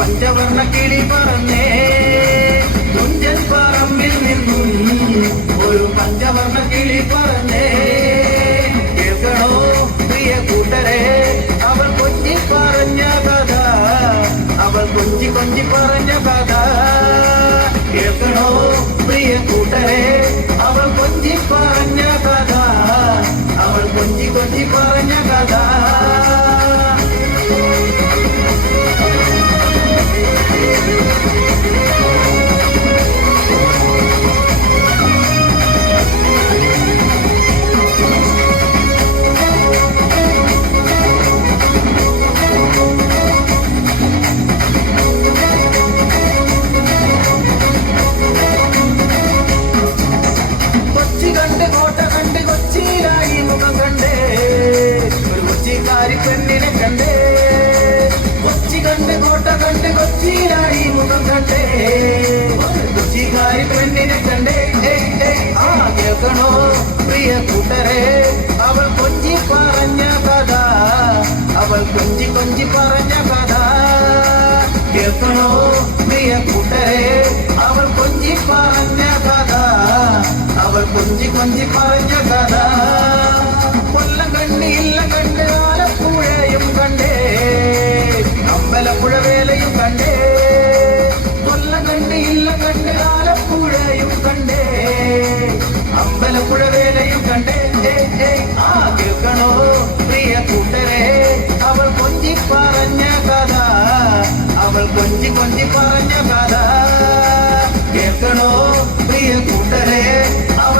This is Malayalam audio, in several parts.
പഞ്ചവർണ കിളി പറന്നേ കുഞ്ചൻ പറമ്പിൽ നിന്നും ഒരു പഞ്ചവർണ കിളി പറന്നേ. കേൾക്കണോ പ്രിയ കൂട്ടരെ അവൾ കൊഞ്ചി പറഞ്ഞ കഥ അവൾ കൊഞ്ചി കൊഞ്ചി പറഞ്ഞ കഥ കേൾക്കണോ പ്രിയ കൂട്ടരെ കണ്ട് കോട്ട കണ്ട് കൊച്ചിയിലായി മുഖം കണ്ടേ. ഒരു കൊച്ചിക്കാരി പെണ്ണിനെ കണ്ടേ. കൊച്ചി കണ്ട് കോട്ട കണ്ട് കൊച്ചിയിലായി മുഖം കണ്ടേ. ഒരു കൊച്ചിക്കാരി പെണ്ണിനെ കണ്ടേ. ആ കേൾക്കണോ പ്രിയ കൂട്ടരെ? അവൾ കൊഞ്ചി പറഞ്ഞ കഥ. അവൾ കൊഞ്ചി കൊഞ്ചി പറഞ്ഞ കഥ. കേൾക്കണോ പ്രിയ കൂട്ടരെ? അവൾ കൊഞ്ചി പറഞ്ഞ കുഞ്ഞി കൊഞ്ചി പറഞ്ഞ കഥ. കൊല്ലം കണ്ണിയില്ല കണ്ട് ആലപ്പുഴയും കണ്ടേ. അമ്പലപ്പുഴ വേലയും കണ്ടേ. കൊല്ലം കണ്ണിയില്ല കണ്ട് ആലപ്പുഴയും കണ്ടേ. അമ്പലപ്പുഴ വേലയും കണ്ടേ. ആ കേൾക്കണോ പ്രിയ കൂട്ടരെ? അവൾ കൊഞ്ചി പറഞ്ഞ കഥ. അവൾ കൊഞ്ചി കൊഞ്ചി പറഞ്ഞ കഥ. കേൾക്കണോ പ്രിയ കൂട്ടരെ? അവൾ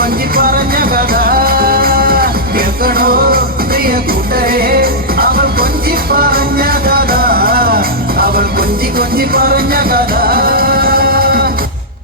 കൊഞ്ചി പറഞ്ഞ കഥ.